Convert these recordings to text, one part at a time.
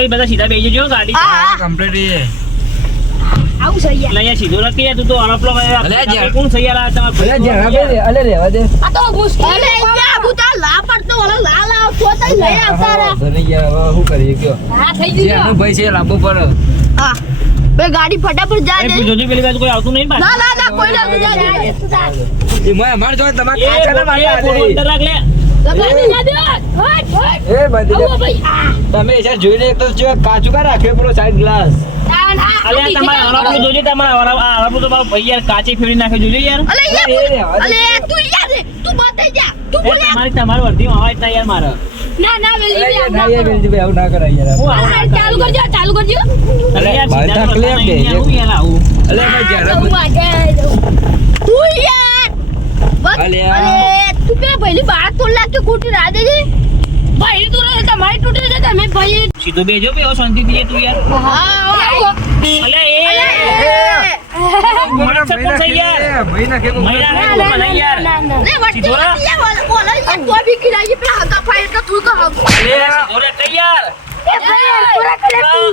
ભાઈ બધા સીધા બેસી જજો ગાડી કમ્પ્લીટ આવું છે યાર. એટલે અહીંયા સીધો રાખી યાર, તું તો અરપલો કોણ છે યાર આ તમારે અલે રેવા દે આ તો મુશ્કેલ છે યાર. હું તો લા પડતો ઓલો લા લાવ તો તઈ લઈ આવતા રે. ભલે યાર શું કરીએ કયો હા થઈ ગયું. જેનું ભાઈ છે લાંબો પર હા બે ગાડી ફટાફટ જા દે. જોજો પેલી બાજુ કોઈ આવતું નહીં ના ના ના કોઈ ના જા દે. એ મોય માર જો તમાર એ કાચા ના અંદર રાખ લે ગાડી જા દે. હટ હટ. એ બંધ આવો ભાઈ આ. તમે યાર જોઈને એક તો જો કાચું કા રાખ્યો પેલો સાઈડ ગ્લાસ ના ના. અલે તમારે અરપલો જોજો, તમારે અરપલો તો મારો ભાઈ યાર કાચી ફેરી નાખે જોજો યાર. અલે યાર અલે તું યાર તું બતાઈ જા. તું બોલ તમારી વર્દી અવાજ ના યાર મારે. ના ના વેલી બે ના યાર વેલજી આવું ના કરાય યાર હું આવું ના ચાલુ કરજો ચાલુ કરજો. અલે યાર ભાઈ સીધા તકલીફ વર્તા દે. નહીં યાર, હું યાર આવું. અલે ભાઈ જરા તું યાર બસ. અલે અરે તું કે પહેલી બાર તોડ લાગ કે કુટી રા દેજે. ભાઈ તું રે તમારી તૂટી જશે તમે ભાઈ. સીધો બેજો બે શાંતિથી તું યાર. હા અલે એ મોના માણસ કોણ છે યાર? ભાઈ ના કે મહિના ને કોણ નહીં યાર. ને વટી સીધો રા. યાર બોલો યાર તો બી કિરાઈ પેલા હગા ફાઈલ તો તું કહો. અલે સીધો રે કઈ યાર. એ ભાઈ પૂરા કરે તું.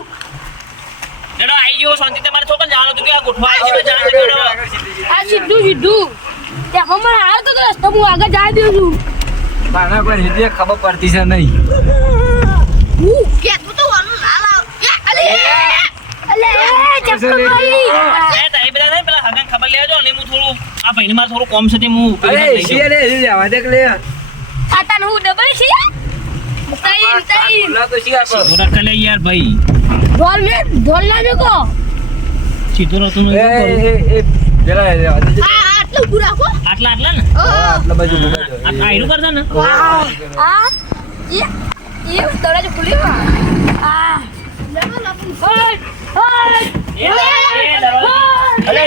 જડો આઈ ગયો શાંતિ, તમારે થોડું જવાનું હતું કે આ ગોઠવા આવી ગયો જવાનું. આ સીધું સીધું તે હમણાં આવતો તો રસ્તો હું આગળ જઈ દઉં છું. બાના કોઈ હિદે ખબર પડતી છે નહીં હું કે તું તો વાળું લાલ આવ. અલે ચક્કર મારી. એ તારી બધા નહીં પેલા હગાને ખબર લેજો અને હું થોડું આ ભાઈને મારે થોડું કોમ છે તે હું પેલી અરે લઈ જાઉં. શિયા રે આવા દેખ લે આતાને હું ડબલ છે તઈ બોલા તો શિયા પર સીધો રખ લે યાર ભાઈ. ઢોલ ના મેકો. સીધો રહેતો એ નથી. એ પેલા આવા દે આટલું ઊભું રાખો. આટલા આટલા ને આટલા બાજુ બોલા આ આયરું કરતા ને આ એ દરવાજો ખુલ્યો. આ અલે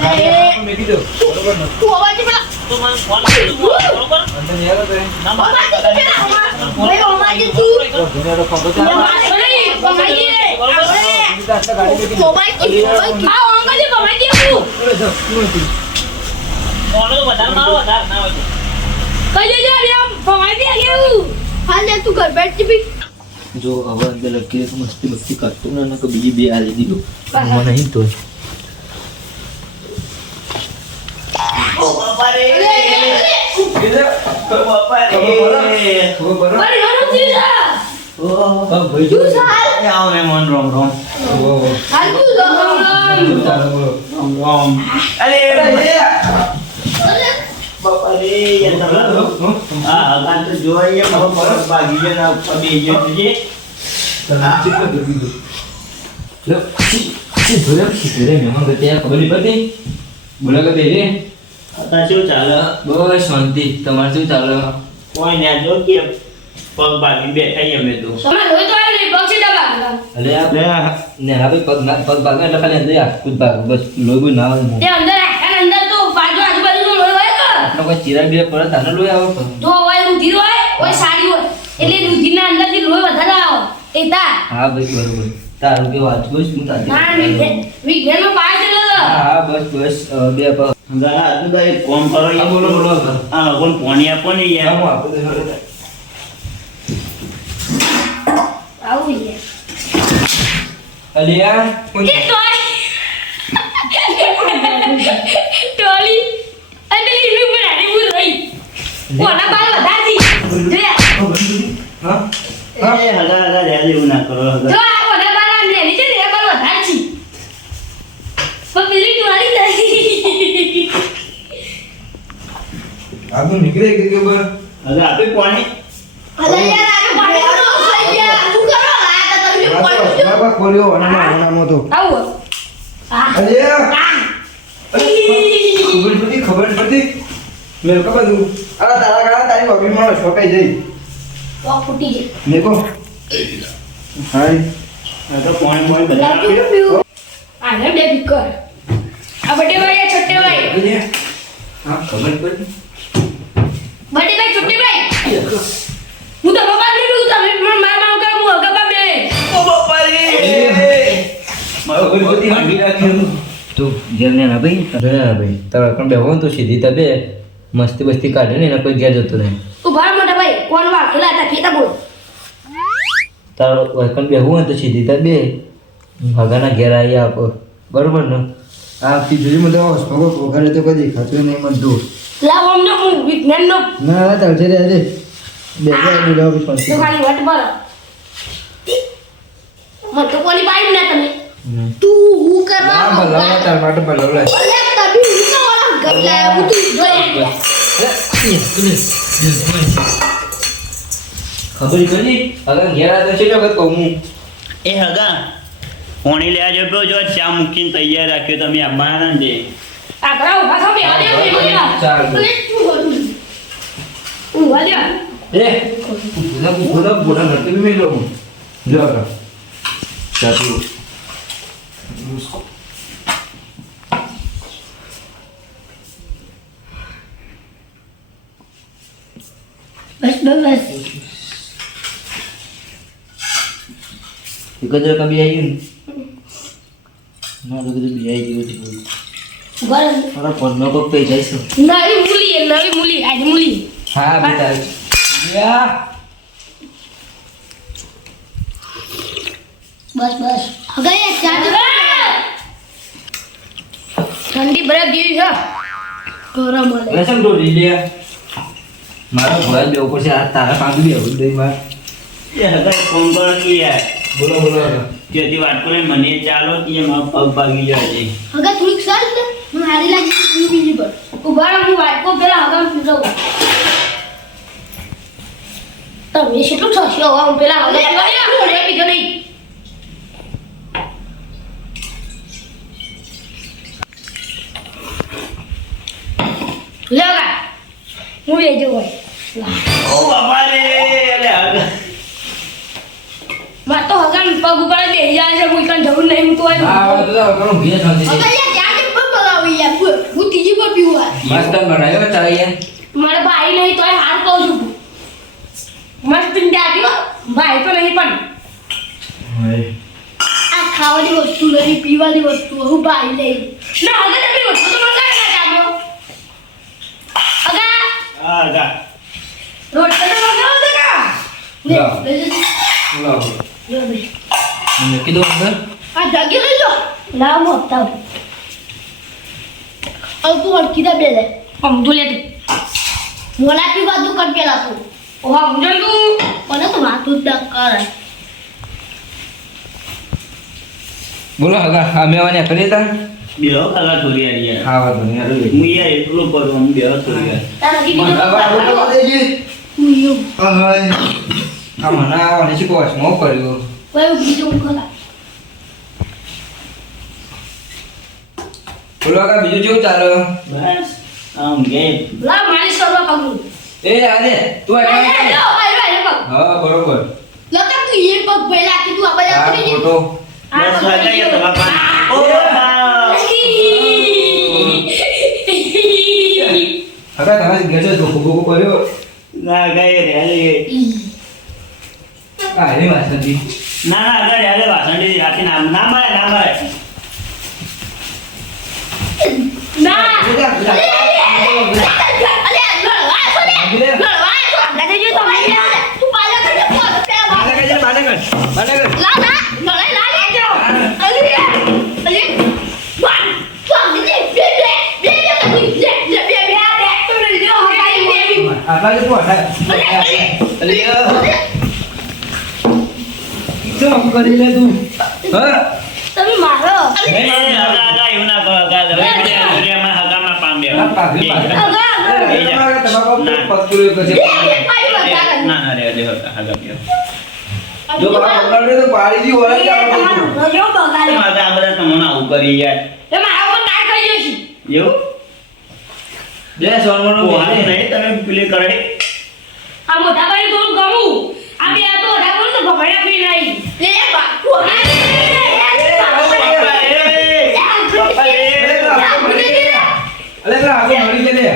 લે લે મેકી દો બરોબર ન તો મને ફોન કરી દઉં, બરોબર અંદર યાર તો ના મારે દુનિયા તો ખબર છે ફોન તો વધારે મારો વધારે ના હોય તું ઘર બેઠ જો હવે અંદર લખી તો મસ્તી મસ્તી કરતો ને કે બીજી બે આલી દીધું મને નહીં તો બસ શાંતિ તમારે શું ચાલે કોઈ ને જો કે પગ ભાગી બેઠા અમે તો અલે આ ને હવે પગ ના પગ ભાગે એટલે ખાલી અંદર આખું ભાગ બસ લોહી ના આવે મોં આપણો કોઈ ચિરાગ બે પડે તાને લોહી આવે હા બસ બરોબર તારું કે વાત બસ હું તારી હા બસ બસ બે પગ કોમ કરો હા, બોલો બોલો હા કોણ પોણી આપો ને યાર હું આપું તો અલે યાર કોઈ હા એવું ના કરો આગળ નીકળે કે બર હવે આપણે પોણી બાબા ખોલ્યો અનામો તો અલે ખબર પડતી મેલ કા બધું અરે તારા ગાળા તારી બબી માં છોકાઈ જઈ મેકો હાય તો પોણી પોણી બધા હા ખબર પડી હું તો બાપા નહીં ડું તમે પણ મારા મારા હું અગા બે ઓ બાપા રે મારો ઘર બધી હાંડી રાખ્યું તો ઘેર ને ના ભાઈ તારા પણ બેહો ને તો સીધી તબે મસ્તી બસ્તી કાઢે ને એના કોઈ ઘેર જતો રહે ઉભા રહો મોટા ભાઈ કોણ વાકેલા હતા ખેતા બોલ તારો વૈકન બેહવું હોય તો સીધી તબે હગાના ઘેર આવી આપો બરોબર ને આ તીજુરી માં તો હોસ્પોકો વગર તો કદી ખાતું નહીં મનતું લાવ અમને હું વિજ્ઞાન નો ના ના ચાલ છે રે બે બે બોલાવ તો પછી ખાલી વટ પર મત તો કોની પાઈ ના તમે તું હું કરવા ના ભલાવ તાર માટે ભલાવ લે અલે તબી હું તો ઓલા ગટલા હું તું જોઈ ખબર કરી અગર ઘેર આ તો છે વખત કહું હું એ હગા પાણી લેવા જતો જો ચા મૂકીને તૈયાર રાખ્યો તમે આવવાના ને જે આગળ ઉભા થો બે આલે ચાલ. હું વાલ્યા એ બોલા નથી મેં લો જો આગળ ચાલુ બસ બસ ગજર કભી આવી ને ના તો કભી આવી ગયું છે ગરમ મારા ફોનનો કોક પૈ જાય છે નવી મૂલી આજ મૂલી હા બેટા યા બસ બસ હવે એક ચાર્જ ઠંડી બરફ જેવી છે ગરમ મળે લેસન તો લે મારો ભોય બે ઉપર છે આ તારા પાંચ બે હોય દઈ માર એ હગા ફોન કરો કે યાર બોલો ત્યાંથી વાત કરે મને ચાલો કે મારો પગ ભાગી જાય છે હવે થોડીક સાલ ને મને હારી લાગી બીજી પર ઉભા રહો હું વાટકો પેલા હવે પીજો તમે કેટલું થશો હવે હું પેલા હવે પીજો નહીં લેવા હું વેજો હોય ઓ બાપા રે અલે હગા માર તો હગાન પગ ઉપર જ બેહી જાય છે કોઈ કાન જરૂર નહીં હું તો હા હવે તો કોણ ભીએ શાંતિ હવે યાર ત્યાં જ પગ પલાવી યાર હું ત્રીજી પર પીવું મસ્ત બનાવ્યો ચાય મારે ભાઈ નહીં તોય હાર કહું છું મસ્ત દાદીઓ ભાઈ તો નહીં પણ આ ખાવાની વસ્તુ નહીં પીવાની વસ્તુ હું ભાઈ લઈ ના હવે તમે વસ્તુ તો મંગાવી ના ચાલો અગા હા હગા રોટ તો મંગાવો તો કા લે લાવ મેં કીધું અંદર આ જાગી લઈ લો લાવ મો તાવ अब तू और किधर बेल है हम तो लेते मोला की बात तू कर पेला तू ओ हम जन तू कोने तो मां तू डकर બોલો હગા આ મેવાને કરી તા બેહો ખાલા થોડી યાર યાર હા વાતો નહીં હારું હું યાર એટલું કરું હું બેહો થોડી યાર तारा की મને तो હગા બોલો દેજી यो અહાય આ મને આવને શીખો સ્મો કર્યો कोई बीजो खला બોલો હગા બીજું કેવું ચાલે બસ આમ ગે ला मारी सर्व करू એ આને તું ए આ लो आई पग હા બરોબર लगा तू ये पग बेला की तू अब जा આ करी ફોટો બસ વાગ્યા યાર તમારા ઓ હગા તમારી ઘેર જો ભૂકો કર્યો ના ગાય રે હાલે આ એની વાસંતી ના ના અગર હાલે વાસંડી રાતે ના ના મારે ना अरे लड़वा सोने लड़वा सो लगे जो तो भाई तू पाला कर दे पग तेरा बाप બાને કર ला ला लड़ाई ला ले जाओ अरे वन तो दे दे दे तो रे जो हमारी बेबी આપા જે પોટા અલે તો કરી લે તું હા તમે મારો નહીં હગા હગા એવું ના કરો હગા હવે દુનિયામાં હગામાં પામ્યો ના પાગી તમારો પત્તુરે કશે ના ના રે હગા પીઓ જો બાપ પકડે તો પાડી દી ઓલા ચાલો રજો બગાડે હગા બધા તમને આવું કરી યાર એ મારા પર ના કરી છે એવું બે સોનવાનો કોહાને નહીં તમે પેલી કરે આ મોટા ભાઈ થોડું ગમું આ બે તો ઓઢા કરું તો ભભડા પી નહીં લે બાપુ અલે પેલા આગળ મળી ગયે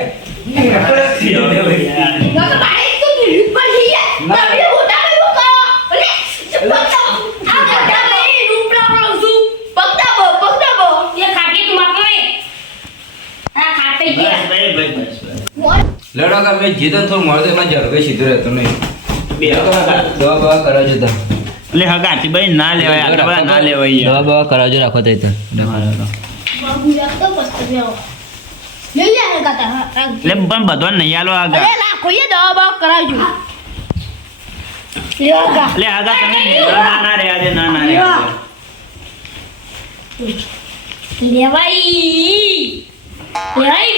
લડો કે મેં જીતો થોડું મળે તો એમાં ઝડપે સીધું રહેતો નહીં બે હગા દવા બવા કરાવજો તમે એટલે હગાથી ભાઈ ના લેવાય આટલા બધા ના લેવાય દવા યાર. બવા કરાવજો રાખો તો હા. બાબુ રાખતો પસ્તો બેહો લઈ લે ને કાકા હા રાખ. એટલે પણ બધો નહીં આલો આગા અરે લાખો એ દવા બવા કરાવજો લ્યો કાકા એટલે આગા તમે ના ના રહ્યા છે ના ના રહ્યા છે. લેવાઈ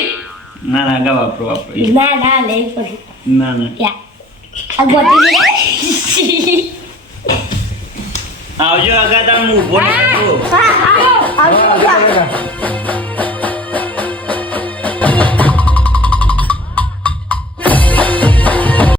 ના ના આગા વાપરો વાપરો ના ના લે પડે ના ના ક્યાં આ ગોતી દે આવજો આગા તમે ઊભો નહીં થતો. હા આવો આવો